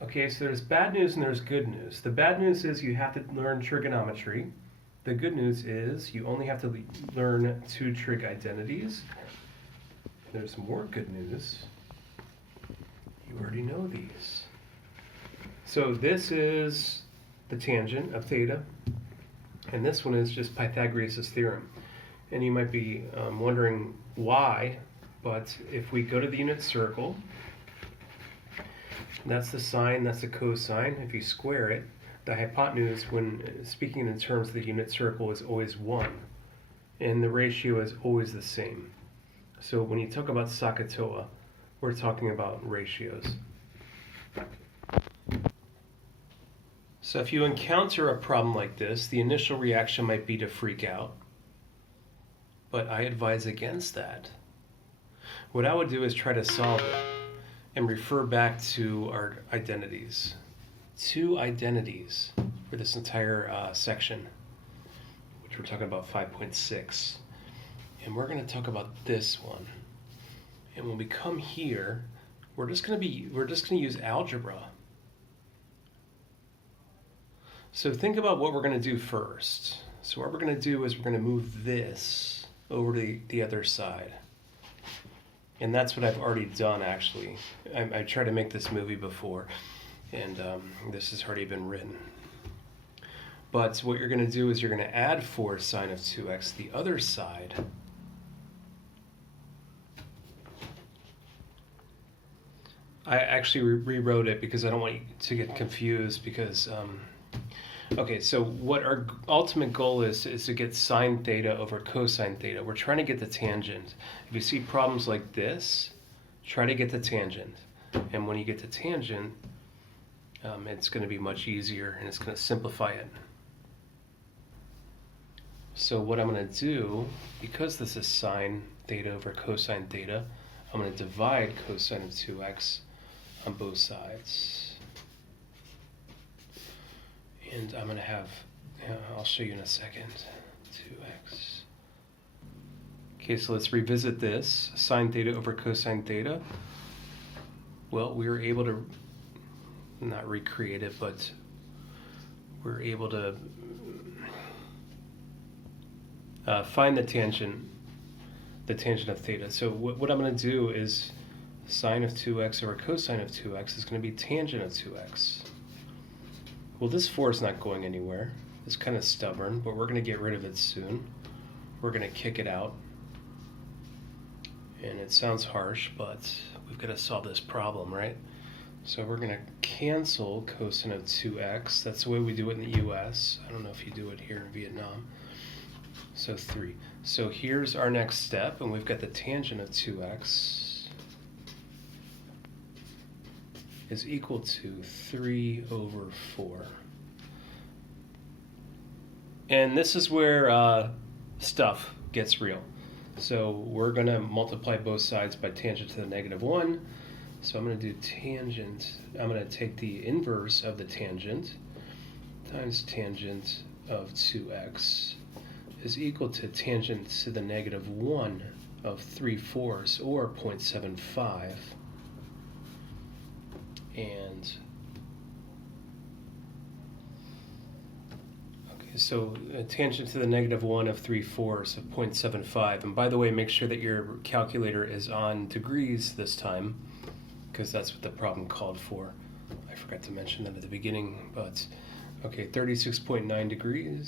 Okay, so there's bad news and there's good news. The bad news is you have to learn trigonometry. The good news is you only have to learn two trig identities. There's more good news. You already know these. So this is the tangent of theta, and this one is just Pythagoras' theorem. And you might be wondering why, but if we go to the unit circle, that's the sine, that's the cosine. If you square it, the hypotenuse, when speaking in terms of the unit circle, is always 1. And the ratio is always the same. So when you talk about SOHCAHTOA, we're talking about ratios. So if you encounter a problem like this, the initial reaction might be to freak out. But I advise against that. What I would do is try to solve it and refer back to our identities. Two identities for this entire section, which we're talking about 5.6. And we're going to talk about this one. And when we come here, we're just going to use algebra. So think about what we're going to do first. So what we're going to do is we're going to move this over to the other side. And that's what I've already done, actually. I tried to make this movie before, and this has already been written. But what you're going to do is you're going to add 4 sine of 2x the other side. I actually rewrote it because I don't want you to get confused because... Okay, so what our ultimate goal is to get sine theta over cosine theta. We're trying to get the tangent. If you see problems like this, try to get the tangent. And when you get the tangent, it's going to be much easier and it's going to simplify it. So what I'm going to do, because this is sine theta over cosine theta, I'm going to divide cosine of 2x on both sides. And I'm going to have, I'll show you in a second, 2x. Okay, so let's revisit this. Sine theta over cosine theta. Well, we were able to, not recreate it, but we're able to find the tangent of theta. So what I'm going to do is sine of 2x over cosine of 2x is going to be tangent of 2x. Well, this 4 is not going anywhere. It's kind of stubborn, but we're going to get rid of it soon. We're going to kick it out. And it sounds harsh, but we've got to solve this problem, right? So we're going to cancel cosine of 2x. That's the way we do it in the US. I don't know if you do it here in Vietnam. So 3. So here's our next step, and we've got the tangent of 2x is equal to 3 over 4. And this is where stuff gets real. So we're going to multiply both sides by tangent to the -1. So I'm going to do tangent. I'm going to take the inverse of the tangent times tangent of 2x is equal to tangent to the -1 of 3/4 or 0.75. And okay, so tangent to the -1 of 3/4 of 0.75. And by the way, make sure that your calculator is on degrees this time, because that's what the problem called for. I forgot to mention that at the beginning, but okay, 36.9 degrees.